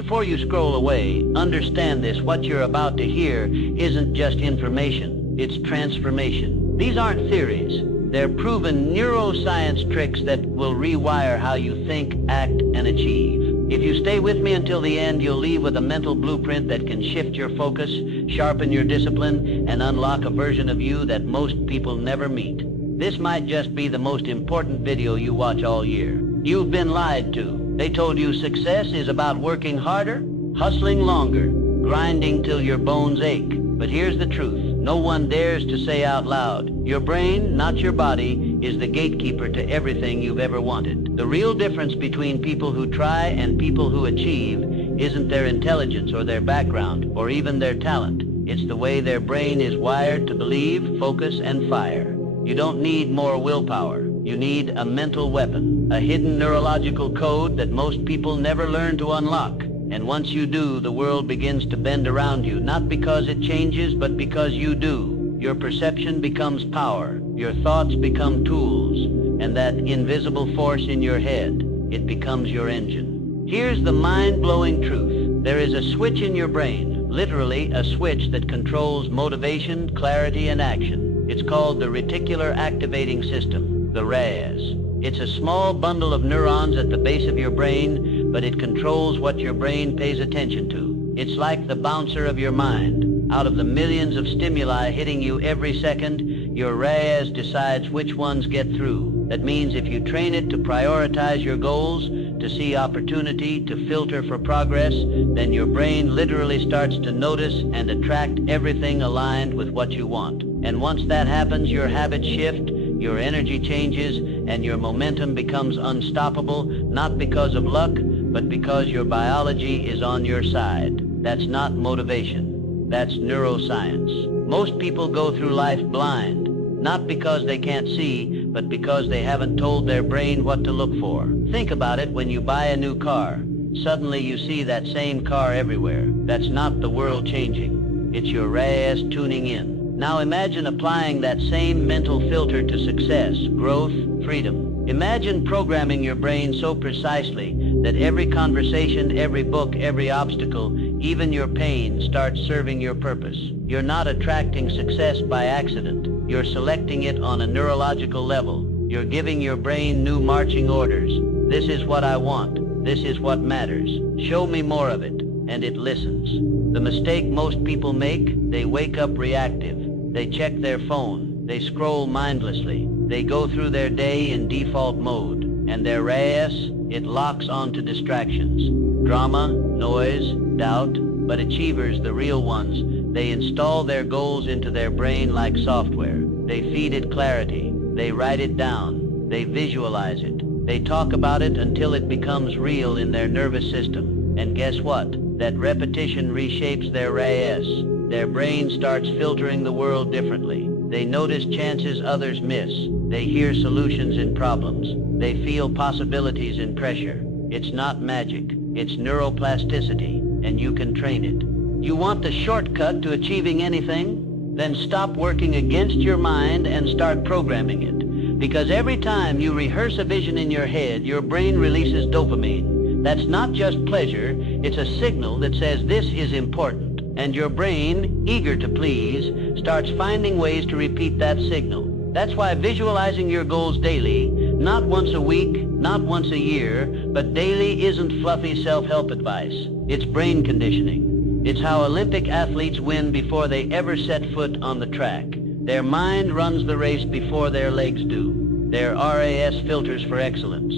Before you scroll away, understand this: what you're about to hear isn't just information, it's transformation. These aren't theories. They're proven neuroscience tricks that will rewire how you think, act, and achieve. If you stay with me until the end, you'll leave with a mental blueprint that can shift your focus, sharpen your discipline, and unlock a version of you that most people never meet. This might just be the most important video you watch all year. You've been lied to. They told you success is about working harder, hustling longer, grinding till your bones ache. But here's the truth. No one dares to say out loud, your brain, not your body, is the gatekeeper to everything you've ever wanted. The real difference between people who try and people who achieve isn't their intelligence or their background or even their talent. It's the way their brain is wired to believe, focus, and fire. You don't need more willpower. You need a mental weapon, a hidden neurological code that most people never learn to unlock. And once you do, the world begins to bend around you, not because it changes, but because you do. Your perception becomes power, your thoughts become tools, and that invisible force in your head, it becomes your engine. Here's the mind-blowing truth. There is a switch in your brain, literally a switch that controls motivation, clarity, and action. It's called the Reticular Activating System, the RAS. It's a small bundle of neurons at the base of your brain, but it controls what your brain pays attention to. It's like the bouncer of your mind. Out of the millions of stimuli hitting you every second, your RAS decides which ones get through. That means if you train it to prioritize your goals, to see opportunity, to filter for progress, then your brain literally starts to notice and attract everything aligned with what you want. And once that happens, your habits shift, your energy changes, and your momentum becomes unstoppable, not because of luck, but because your biology is on your side. That's not motivation. That's neuroscience. Most people go through life blind, not because they can't see, but because they haven't told their brain what to look for. Think about it. When you buy a new car, suddenly you see that same car everywhere. That's not the world changing. It's your RAS tuning in. Now imagine applying that same mental filter to success, growth, freedom. Imagine programming your brain so precisely that every conversation, every book, every obstacle, even your pain starts serving your purpose. You're not attracting success by accident. You're selecting it on a neurological level. You're giving your brain new marching orders. This is what I want. This is what matters. Show me more of it. And it listens. The mistake most people make, they wake up reactive. They check their phone. They scroll mindlessly. They go through their day in default mode. And their RAS, it locks onto distractions. Drama, noise, doubt. But achievers, the real ones, they install their goals into their brain like software. They feed it clarity. They write it down. They visualize it. They talk about it until it becomes real in their nervous system. And guess what? That repetition reshapes their RAS. Their brain starts filtering the world differently. They notice chances others miss. They hear solutions in problems. They feel possibilities in pressure. It's not magic. It's neuroplasticity, and you can train it. You want the shortcut to achieving anything? Then stop working against your mind and start programming it. Because every time you rehearse a vision in your head, your brain releases dopamine. That's not just pleasure, it's a signal that says this is important. And your brain, eager to please, starts finding ways to repeat that signal. That's why visualizing your goals daily, not once a week, not once a year, but daily isn't fluffy self-help advice. It's brain conditioning. It's how Olympic athletes win before they ever set foot on the track. Their mind runs the race before their legs do. Their RAS filters for excellence.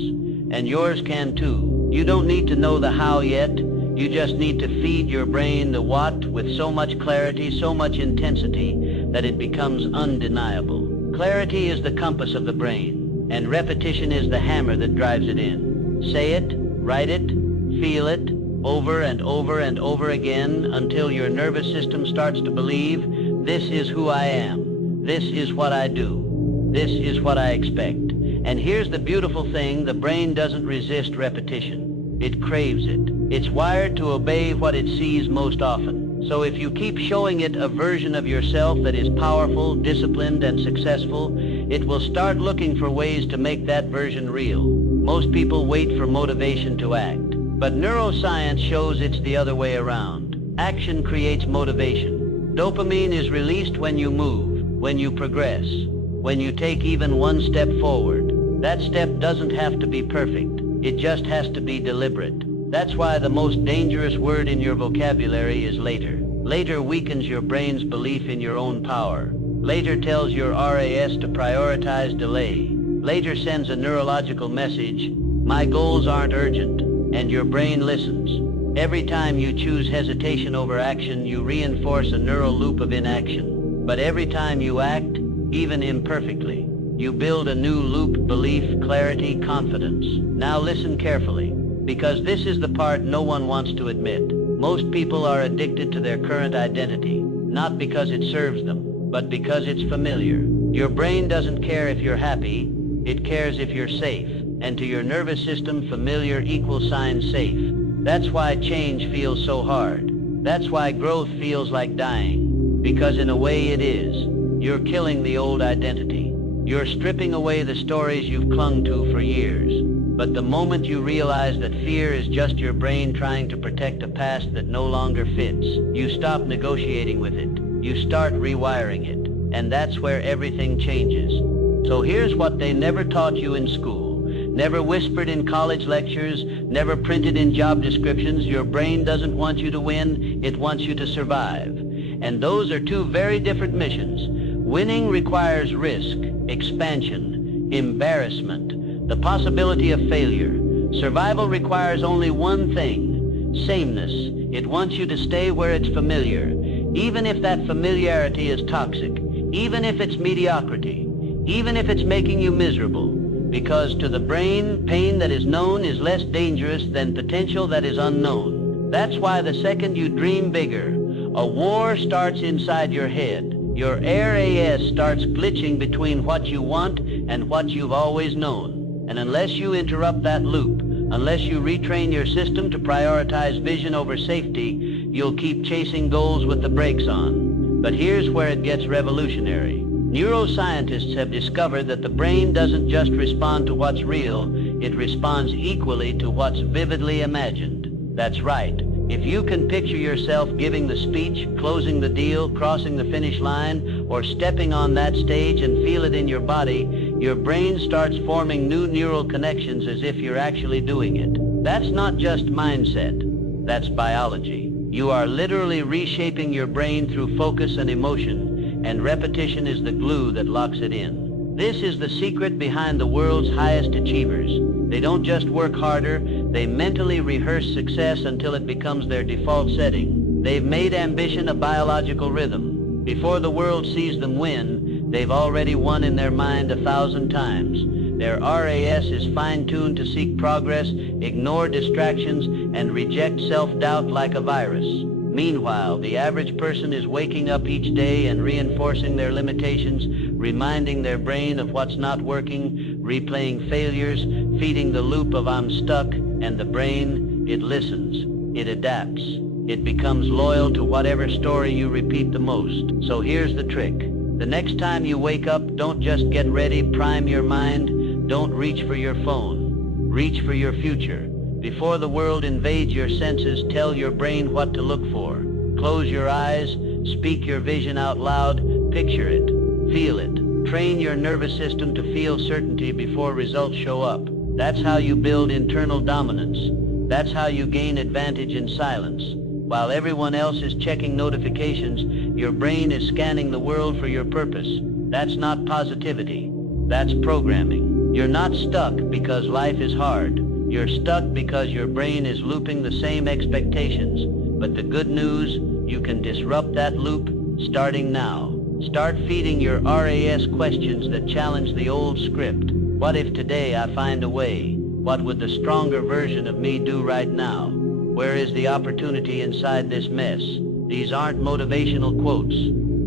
And yours can too. You don't need to know the how yet. You just need to feed your brain the what with so much clarity, so much intensity, that it becomes undeniable. Clarity is the compass of the brain, and repetition is the hammer that drives it in. Say it, write it, feel it, over and over and over again until your nervous system starts to believe, this is who I am, this is what I do, this is what I expect. And here's the beautiful thing, the brain doesn't resist repetition. It craves it. It's wired to obey what it sees most often. So if you keep showing it a version of yourself that is powerful, disciplined, and successful, it will start looking for ways to make that version real. Most people wait for motivation to act, But neuroscience shows it's the other way around. Action creates motivation. Dopamine is released when you move, when you progress, when you take even one step forward. That step doesn't have to be perfect. It just has to be deliberate. That's why the most dangerous word in your vocabulary is later. Later weakens your brain's belief in your own power. Later tells your RAS to prioritize delay. Later sends a neurological message, my goals aren't urgent, and your brain listens. Every time you choose hesitation over action, you reinforce a neural loop of inaction. But every time you act, even imperfectly, you build a new loop: belief, clarity, confidence. Now listen carefully, because this is the part no one wants to admit. Most people are addicted to their current identity, not because it serves them, but because it's familiar. Your brain doesn't care if you're happy, it cares if you're safe. And to your nervous system, familiar equals safe. That's why change feels so hard. That's why growth feels like dying. Because in a way it is. You're killing the old identity. You're stripping away the stories you've clung to for years. But the moment you realize that fear is just your brain trying to protect a past that no longer fits, you stop negotiating with it. You start rewiring it. And that's where everything changes. So here's what they never taught you in school. Never whispered in college lectures, never printed in job descriptions. Your brain doesn't want you to win, it wants you to survive. And those are two very different missions. Winning requires risk, expansion, embarrassment, the possibility of failure. Survival requires only one thing: sameness. It wants you to stay where it's familiar, even if that familiarity is toxic, even if it's mediocrity, even if it's making you miserable. Because to the brain, pain that is known is less dangerous than potential that is unknown. That's why the second you dream bigger, a war starts inside your head. Your RAS starts glitching between what you want and what you've always known. And unless you interrupt that loop, unless you retrain your system to prioritize vision over safety, you'll keep chasing goals with the brakes on. But here's where it gets revolutionary. Neuroscientists have discovered that the brain doesn't just respond to what's real, it responds equally to what's vividly imagined. That's right. If you can picture yourself giving the speech, closing the deal, crossing the finish line, or stepping on that stage and feel it in your body, your brain starts forming new neural connections as if you're actually doing it. That's not just mindset. That's biology. You are literally reshaping your brain through focus and emotion, and repetition is the glue that locks it in. This is the secret behind the world's highest achievers. They don't just work harder, they mentally rehearse success until it becomes their default setting. They've made ambition a biological rhythm. Before the world sees them win, they've already won in their mind 1,000 times. Their RAS is fine-tuned to seek progress, ignore distractions, and reject self-doubt like a virus. Meanwhile, the average person is waking up each day and reinforcing their limitations, reminding their brain of what's not working, replaying failures, feeding the loop of I'm stuck, and the brain, it listens, it adapts. It becomes loyal to whatever story you repeat the most. So here's the trick. The next time you wake up, don't just get ready, prime your mind. Don't reach for your phone. Reach for your future. Before the world invades your senses, tell your brain what to look for. Close your eyes, speak your vision out loud, picture it, feel it. Train your nervous system to feel certainty before results show up. That's how you build internal dominance. That's how you gain advantage in silence. While everyone else is checking notifications, your brain is scanning the world for your purpose. That's not positivity. That's programming. You're not stuck because life is hard. You're stuck because your brain is looping the same expectations. But the good news, you can disrupt that loop starting now. Start feeding your RAS questions that challenge the old script. What if today I find a way? What would the stronger version of me do right now? Where is the opportunity inside this mess? These aren't motivational quotes.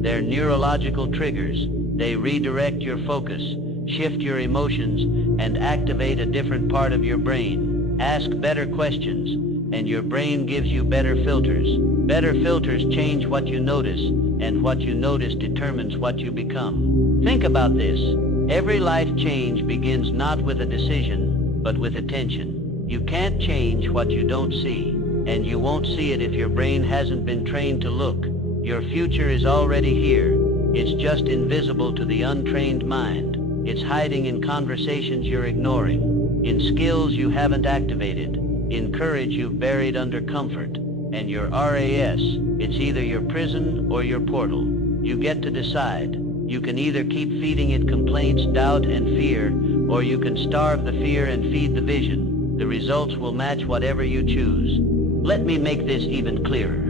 They're neurological triggers. They redirect your focus, shift your emotions, and activate a different part of your brain. Ask better questions, and your brain gives you better filters. Better filters change what you notice, and what you notice determines what you become. Think about this. Every life change begins not with a decision, but with attention. You can't change what you don't see, and you won't see it if your brain hasn't been trained to look. Your future is already here. It's just invisible to the untrained mind. It's hiding in conversations you're ignoring, in skills you haven't activated, in courage you've buried under comfort. And your RAS, it's either your prison or your portal. You get to decide. You can either keep feeding it complaints, doubt, and fear, or you can starve the fear and feed the vision. The results will match whatever you choose. Let me make this even clearer.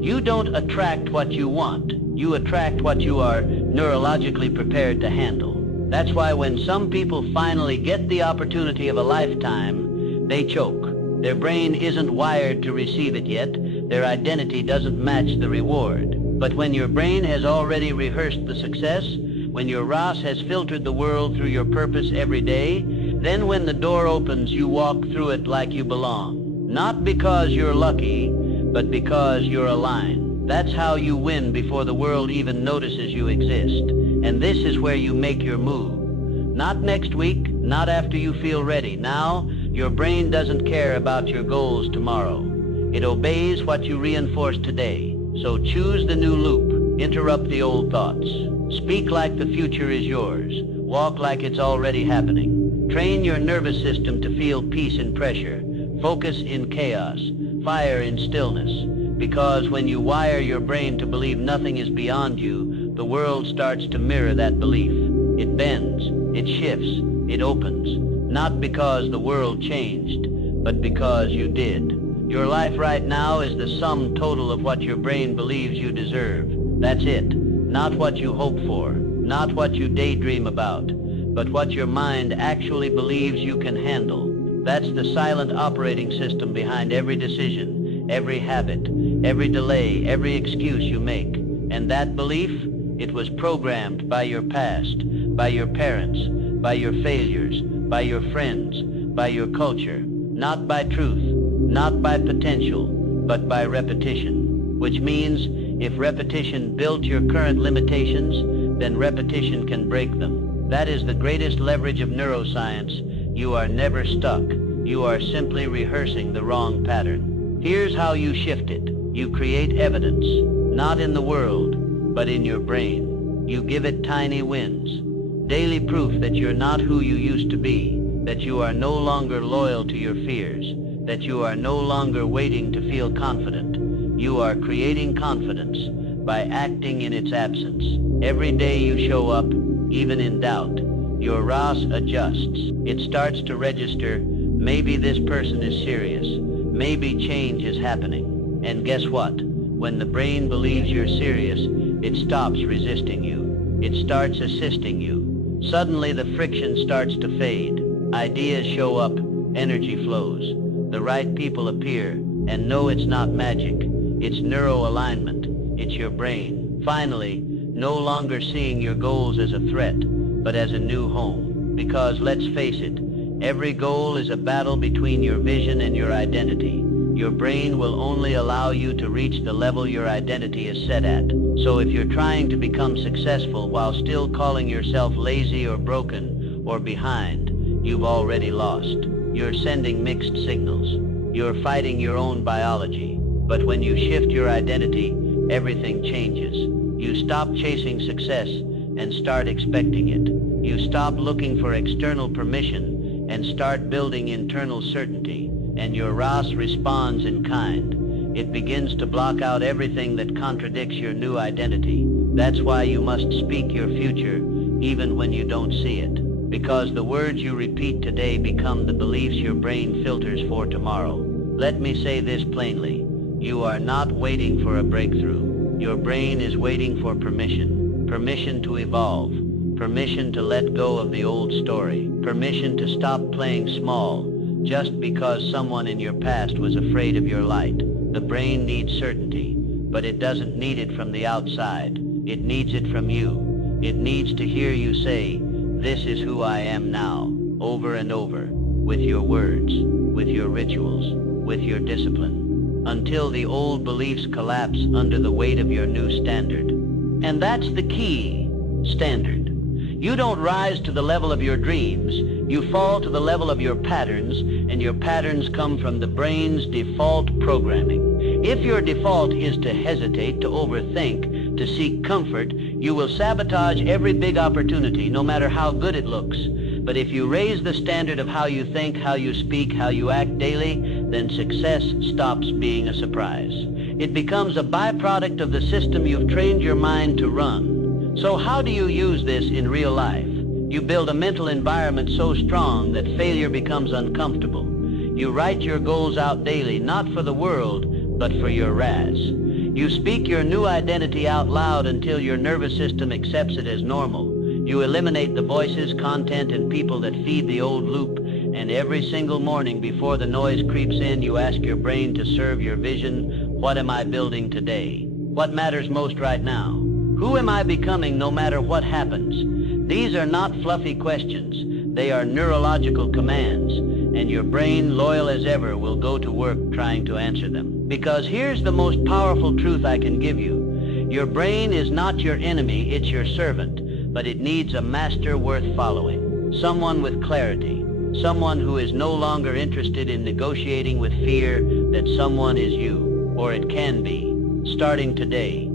You don't attract what you want. You attract what you are neurologically prepared to handle. That's why when some people finally get the opportunity of a lifetime, they choke. Their brain isn't wired to receive it yet. Their identity doesn't match the reward. But when your brain has already rehearsed the success, when your RAS has filtered the world through your purpose every day, then when the door opens, you walk through it like you belong. Not because you're lucky, but because you're aligned. That's how you win before the world even notices you exist. And this is where you make your move. Not next week, not after you feel ready. Now, your brain doesn't care about your goals tomorrow. It obeys what you reinforce today. So choose the new loop. Interrupt the old thoughts. Speak like the future is yours. Walk like it's already happening. Train your nervous system to feel peace in pressure, focus in chaos, fire in stillness. Because when you wire your brain to believe nothing is beyond you, the world starts to mirror that belief. It bends, it shifts, it opens. Not because the world changed, but because you did. Your life right now is the sum total of what your brain believes you deserve. That's it. Not what you hope for, not what you daydream about, but what your mind actually believes you can handle. That's the silent operating system behind every decision, every habit, every delay, every excuse you make. And that belief, it was programmed by your past, by your parents, by your failures, by your friends, by your culture. Not by truth, not by potential, but by repetition. Which means, if repetition built your current limitations, then repetition can break them. That is the greatest leverage of neuroscience. You are never stuck. You are simply rehearsing the wrong pattern. Here's how you shift it. You create evidence, not in the world, but in your brain. You give it tiny wins. Daily proof that you're not who you used to be, that you are no longer loyal to your fears, that you are no longer waiting to feel confident. You are creating confidence by acting in its absence. Every day you show up, even in doubt, your RAS adjusts. It starts to register, maybe this person is serious, maybe change is happening. And guess what? When the brain believes you're serious, it stops resisting you. It starts assisting you. Suddenly the friction starts to fade. Ideas show up, energy flows. The right people appear, and no, it's not magic. It's neuro-alignment. It's your brain. Finally, no longer seeing your goals as a threat, but as a new home. Because let's face it, every goal is a battle between your vision and your identity. Your brain will only allow you to reach the level your identity is set at. So if you're trying to become successful while still calling yourself lazy or broken or behind, you've already lost. You're sending mixed signals. You're fighting your own biology. But when you shift your identity, everything changes. You stop chasing success and start expecting it. You stop looking for external permission and start building internal certainty. And your RAS responds in kind. It begins to block out everything that contradicts your new identity. That's why you must speak your future, even when you don't see it. Because the words you repeat today become the beliefs your brain filters for tomorrow. Let me say this plainly. You are not waiting for a breakthrough. Your brain is waiting for permission. Permission to evolve. Permission to let go of the old story. Permission to stop playing small just because someone in your past was afraid of your light. The brain needs certainty, but it doesn't need it from the outside. It needs it from you. It needs to hear you say, "This is who I am now," over and over, with your words, with your rituals, with your discipline, until the old beliefs collapse under the weight of your new standard. And that's the key, standard. You don't rise to the level of your dreams, You fall to the level of your patterns, and your patterns come from the brain's default programming. If your default is to hesitate, to overthink, to seek comfort, you will sabotage every big opportunity, no matter how good it looks. But if you raise the standard of how you think, how you speak, how you act daily, then success stops being a surprise. It becomes a byproduct of the system you've trained your mind to run. So how do you use this in real life? You build a mental environment so strong that failure becomes uncomfortable. You write your goals out daily, not for the world, but for your RAS. You speak your new identity out loud until your nervous system accepts it as normal. You eliminate the voices, content, and people that feed the old loop, and every single morning before the noise creeps in, you ask your brain to serve your vision. What am I building today? What matters most right now? Who am I becoming no matter what happens? These are not fluffy questions. They are neurological commands, and your brain, loyal as ever, will go to work trying to answer them. Because here's the most powerful truth I can give you. Your brain is not your enemy, it's your servant, but it needs a master worth following. Someone with clarity. Someone who is no longer interested in negotiating with fear that someone is you, or it can be, starting today.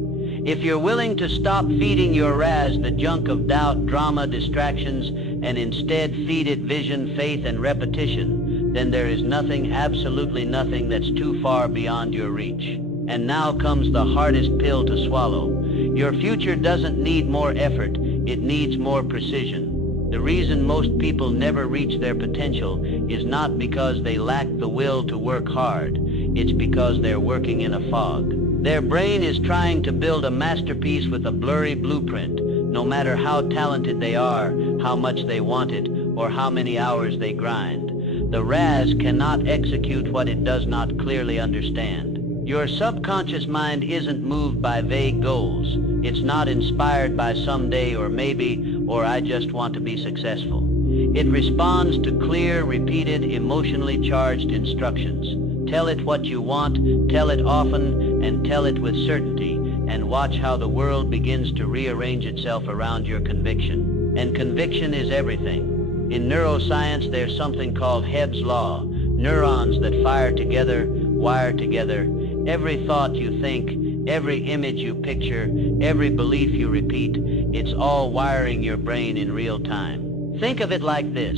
If you're willing to stop feeding your RAS the junk of doubt, drama, distractions, and instead feed it vision, faith, and repetition, then there is nothing, absolutely nothing, that's too far beyond your reach. And now comes the hardest pill to swallow. Your future doesn't need more effort, it needs more precision. The reason most people never reach their potential is not because they lack the will to work hard, it's because they're working in a fog. Their brain is trying to build a masterpiece with a blurry blueprint, no matter how talented they are, how much they want it, or how many hours they grind. The RAS cannot execute what it does not clearly understand. Your subconscious mind isn't moved by vague goals. It's not inspired by someday or maybe, or I just want to be successful. It responds to clear, repeated, emotionally charged instructions. Tell it what you want, tell it often, and tell it with certainty, and watch how the world begins to rearrange itself around your conviction. And conviction is everything. In neuroscience, there's something called Hebb's Law. Neurons that fire together, wire together. Every thought you think, every image you picture, every belief you repeat, it's all wiring your brain in real time. Think of it like this.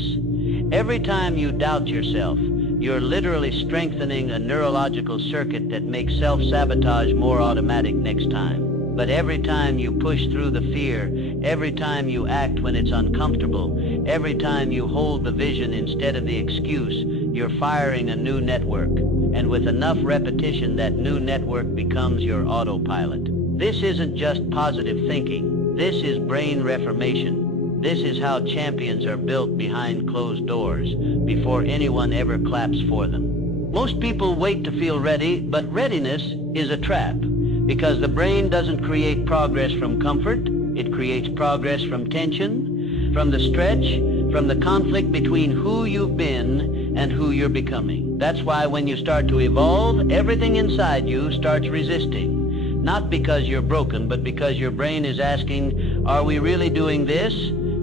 Every time you doubt yourself, you're literally strengthening a neurological circuit that makes self-sabotage more automatic next time. But every time you push through the fear, every time you act when it's uncomfortable, every time you hold the vision instead of the excuse, you're firing a new network. And with enough repetition, that new network becomes your autopilot. This isn't just positive thinking. This is brain reformation. This is how champions are built behind closed doors, before anyone ever claps for them. Most people wait to feel ready, but readiness is a trap, because the brain doesn't create progress from comfort. It creates progress from tension, from the stretch, from the conflict between who you've been and who you're becoming. That's why when you start to evolve, everything inside you starts resisting. Not because you're broken, but because your brain is asking, are we really doing this?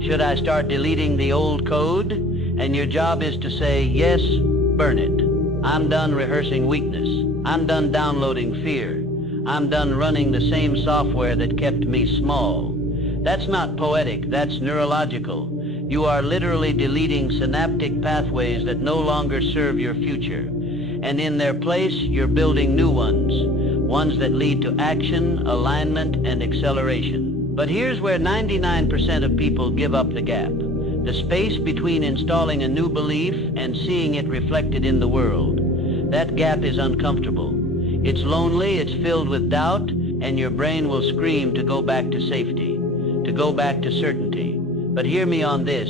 Should I start deleting the old code? And your job is to say, yes, burn it. I'm done rehearsing weakness. I'm done downloading fear. I'm done running the same software that kept me small. That's not poetic, that's neurological. You are literally deleting synaptic pathways that no longer serve your future. And in their place, you're building new ones that lead to action, alignment, and acceleration. But here's where 99% of people give up the gap. The space between installing a new belief and seeing it reflected in the world. That gap is uncomfortable. It's lonely, it's filled with doubt, and your brain will scream to go back to safety, to go back to certainty. But hear me on this.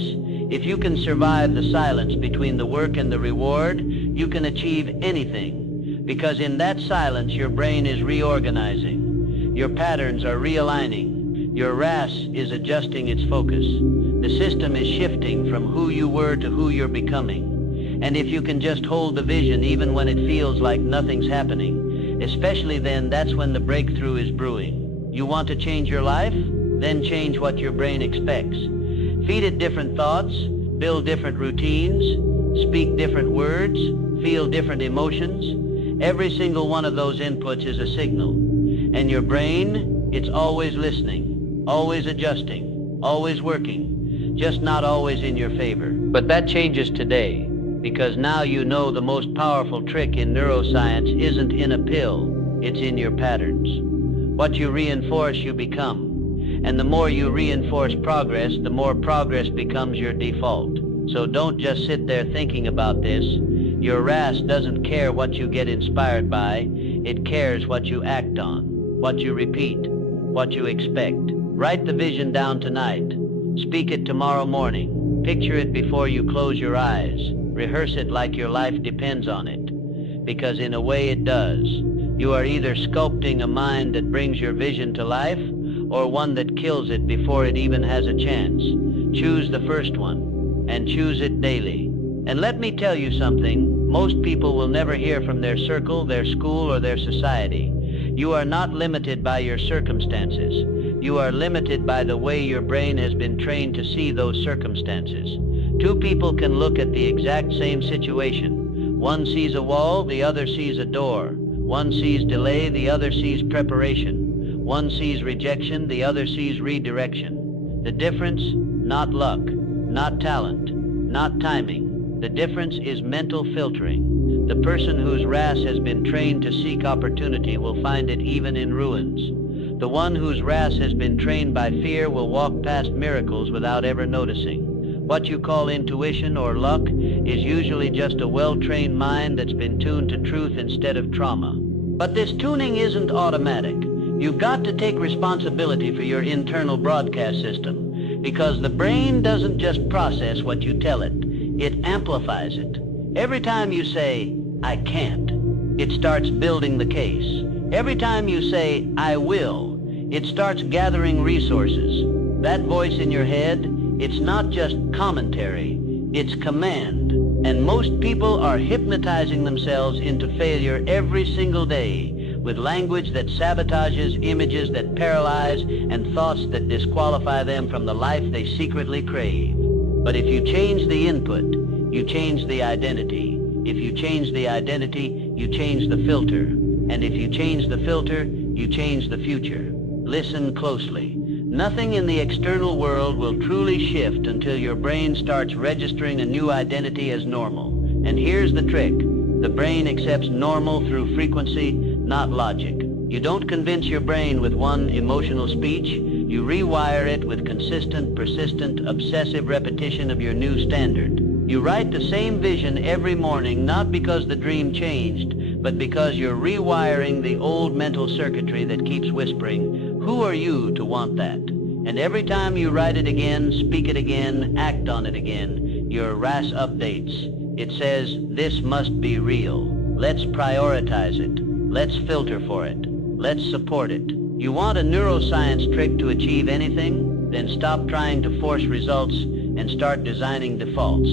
If you can survive the silence between the work and the reward, you can achieve anything. Because in that silence, your brain is reorganizing. Your patterns are realigning. Your RAS is adjusting its focus. The system is shifting from who you were to who you're becoming. And if you can just hold the vision even when it feels like nothing's happening, especially then, that's when the breakthrough is brewing. You want to change your life? Then change what your brain expects. Feed it different thoughts, build different routines, speak different words, feel different emotions. Every single one of those inputs is a signal. And your brain, it's always listening, always adjusting, always working, just not always in your favor. But that changes today, because now you know the most powerful trick in neuroscience isn't in a pill, it's in your patterns. What you reinforce, you become. And the more you reinforce progress, the more progress becomes your default. So don't just sit there thinking about this. Your RAS doesn't care what you get inspired by. It cares what you act on, what you repeat, what you expect. Write the vision down tonight. Speak it tomorrow morning. Picture it before you close your eyes. Rehearse it like your life depends on it. Because in a way it does. You are either sculpting a mind that brings your vision to life, or one that kills it before it even has a chance. Choose the first one, and choose it daily. And let me tell you something, most people will never hear from their circle, their school, or their society. You are not limited by your circumstances. You are limited by the way your brain has been trained to see those circumstances. Two people can look at the exact same situation. One sees a wall, the other sees a door. One sees delay, the other sees preparation. One sees rejection, the other sees redirection. The difference, not luck, not talent, not timing. The difference is mental filtering. The person whose RAS has been trained to seek opportunity will find it even in ruins. The one whose RAS has been trained by fear will walk past miracles without ever noticing. What you call intuition or luck is usually just a well-trained mind that's been tuned to truth instead of trauma. But this tuning isn't automatic. You've got to take responsibility for your internal broadcast system, because the brain doesn't just process what you tell it, it amplifies it. Every time you say, I can't, it starts building the case. Every time you say, I will, it starts gathering resources. That voice in your head, it's not just commentary, it's command. And most people are hypnotizing themselves into failure every single day, with language that sabotages, images that paralyze, and thoughts that disqualify them from the life they secretly crave. But if you change the input, you change the identity. If you change the identity, you change the filter. And if you change the filter, you change the future. Listen closely. Nothing in the external world will truly shift until your brain starts registering a new identity as normal. And here's the trick. The brain accepts normal through frequency, not logic. You don't convince your brain with one emotional speech. You rewire it with consistent, persistent, obsessive repetition of your new standard. You write the same vision every morning, not because the dream changed, but because you're rewiring the old mental circuitry that keeps whispering, who are you to want that? And every time you write it again, speak it again, act on it again, your RAS updates. It says, this must be real. Let's prioritize it. Let's filter for it. Let's support it. You want a neuroscience trick to achieve anything? Then stop trying to force results and start designing defaults.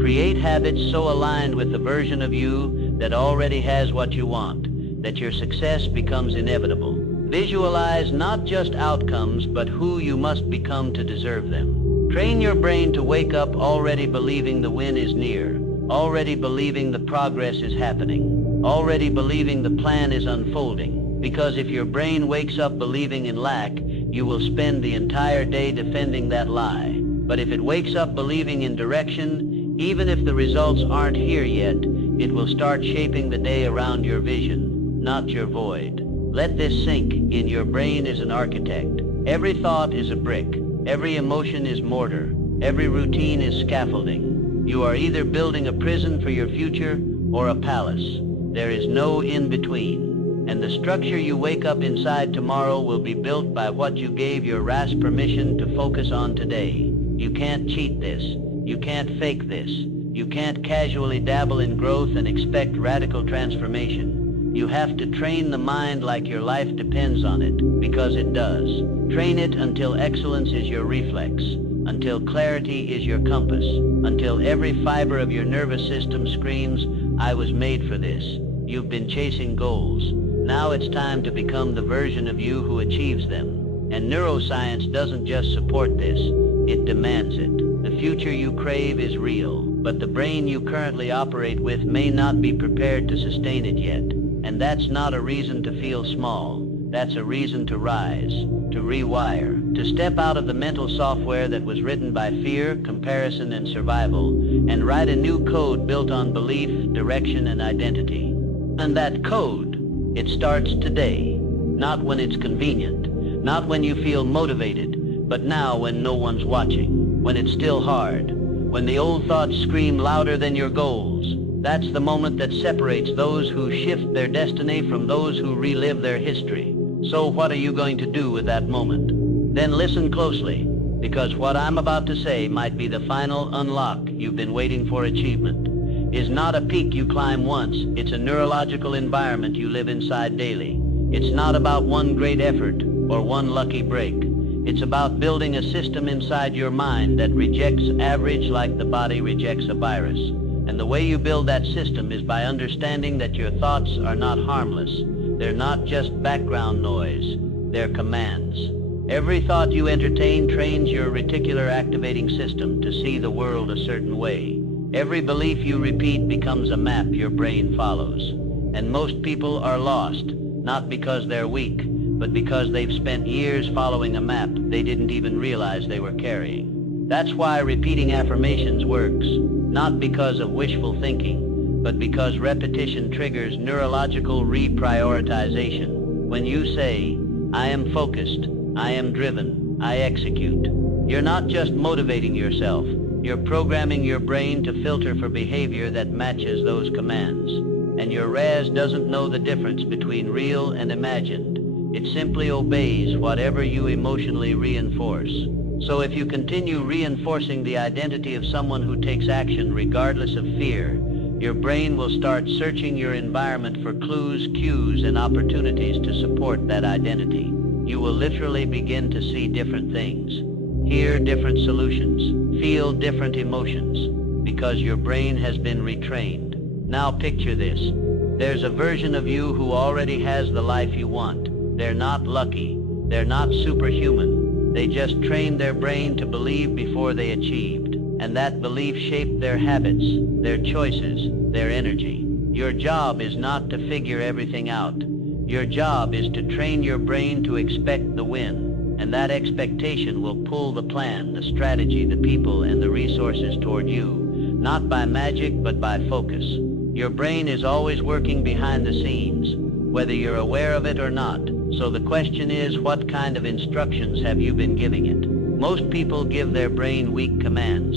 Create habits so aligned with the version of you that already has what you want, that your success becomes inevitable. Visualize not just outcomes, but who you must become to deserve them. Train your brain to wake up already believing the win is near, already believing the progress is happening, already believing the plan is unfolding. Because if your brain wakes up believing in lack, you will spend the entire day defending that lie. But if it wakes up believing in direction, even if the results aren't here yet, it will start shaping the day around your vision, not your void. Let this sink in. Your brain is an architect. Every thought is a brick. Every emotion is mortar. Every routine is scaffolding. You are either building a prison for your future or a palace. There is no in-between. And the structure you wake up inside tomorrow will be built by what you gave your RAS permission to focus on today. You can't cheat this. You can't fake this. You can't casually dabble in growth and expect radical transformation. You have to train the mind like your life depends on it, because it does. Train it until excellence is your reflex, until clarity is your compass, until every fiber of your nervous system screams, I was made for this. You've been chasing goals. Now it's time to become the version of you who achieves them. And neuroscience doesn't just support this, it demands it. The future you crave is real, but the brain you currently operate with may not be prepared to sustain it yet. And that's not a reason to feel small. That's a reason to rise, to rewire, to step out of the mental software that was written by fear, comparison, and survival, and write a new code built on belief, direction, and identity. And that code, it starts today. Not when it's convenient, not when you feel motivated, but now when no one's watching, when it's still hard, when the old thoughts scream louder than your goals. That's the moment that separates those who shift their destiny from those who relive their history. So what are you going to do with that moment? Then listen closely, because what I'm about to say might be the final unlock you've been waiting for. Achievement is not a peak you climb once. It's a neurological environment you live inside daily. It's not about one great effort or one lucky break. It's about building a system inside your mind that rejects average like the body rejects a virus. And the way you build that system is by understanding that your thoughts are not harmless. They're not just background noise. They're commands. Every thought you entertain trains your reticular activating system to see the world a certain way. Every belief you repeat becomes a map your brain follows. And most people are lost, not because they're weak, but because they've spent years following a map they didn't even realize they were carrying. That's why repeating affirmations works, not because of wishful thinking, but because repetition triggers neurological reprioritization. When you say, I am focused, I am driven, I execute, you're not just motivating yourself, you're programming your brain to filter for behavior that matches those commands. And your RAS doesn't know the difference between real and imagined. It simply obeys whatever you emotionally reinforce. So if you continue reinforcing the identity of someone who takes action regardless of fear, your brain will start searching your environment for clues, cues, and opportunities to support that identity. You will literally begin to see different things, hear different solutions, feel different emotions, because your brain has been retrained. Now picture this. There's a version of you who already has the life you want. They're not lucky. They're not superhuman. They just trained their brain to believe before they achieved. And that belief shaped their habits, their choices, their energy. Your job is not to figure everything out. Your job is to train your brain to expect the win. And that expectation will pull the plan, the strategy, the people, and the resources toward you. Not by magic, but by focus. Your brain is always working behind the scenes, whether you're aware of it or not. So the question is, what kind of instructions have you been giving it? Most people give their brain weak commands.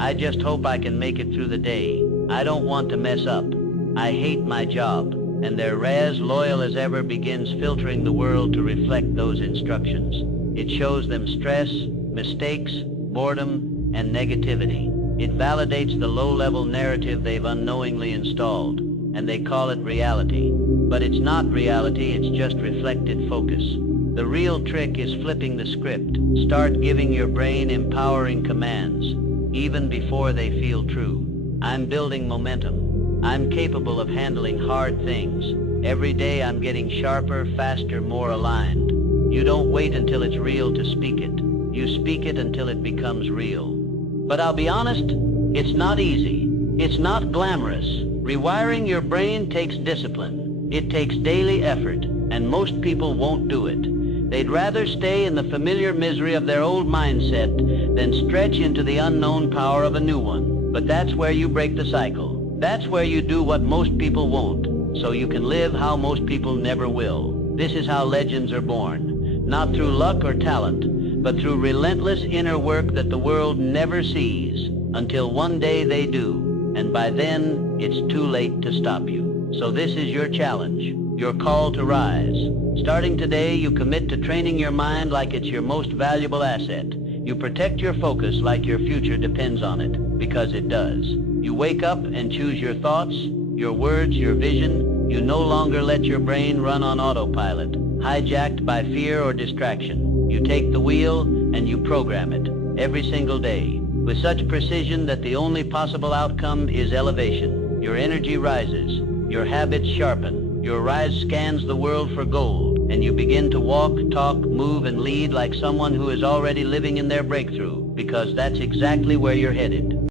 I just hope I can make it through the day. I don't want to mess up. I hate my job. And their RAS, loyal as ever, begins filtering the world to reflect those instructions. It shows them stress, mistakes, boredom, and negativity. It validates the low-level narrative they've unknowingly installed, and they call it reality. But it's not reality, it's just reflected focus. The real trick is flipping the script. Start giving your brain empowering commands, even before they feel true. I'm building momentum. I'm capable of handling hard things. Every day I'm getting sharper, faster, more aligned. You don't wait until it's real to speak it. You speak it until it becomes real. But I'll be honest, it's not easy. It's not glamorous. Rewiring your brain takes discipline. It takes daily effort, and most people won't do it. They'd rather stay in the familiar misery of their old mindset than stretch into the unknown power of a new one. But that's where you break the cycle. That's where you do what most people won't, so you can live how most people never will. This is how legends are born, not through luck or talent, but through relentless inner work that the world never sees, until one day they do, and by then, it's too late to stop you. So this is your challenge, your call to rise. Starting today, you commit to training your mind like it's your most valuable asset. You protect your focus like your future depends on it, because it does. You wake up and choose your thoughts, your words, your vision. You no longer let your brain run on autopilot, hijacked by fear or distraction. You take the wheel and you program it every single day with such precision that the only possible outcome is elevation. Your energy rises, your habits sharpen, your rise scans the world for gold, and you begin to walk, talk, move, and lead like someone who is already living in their breakthrough, because that's exactly where you're headed.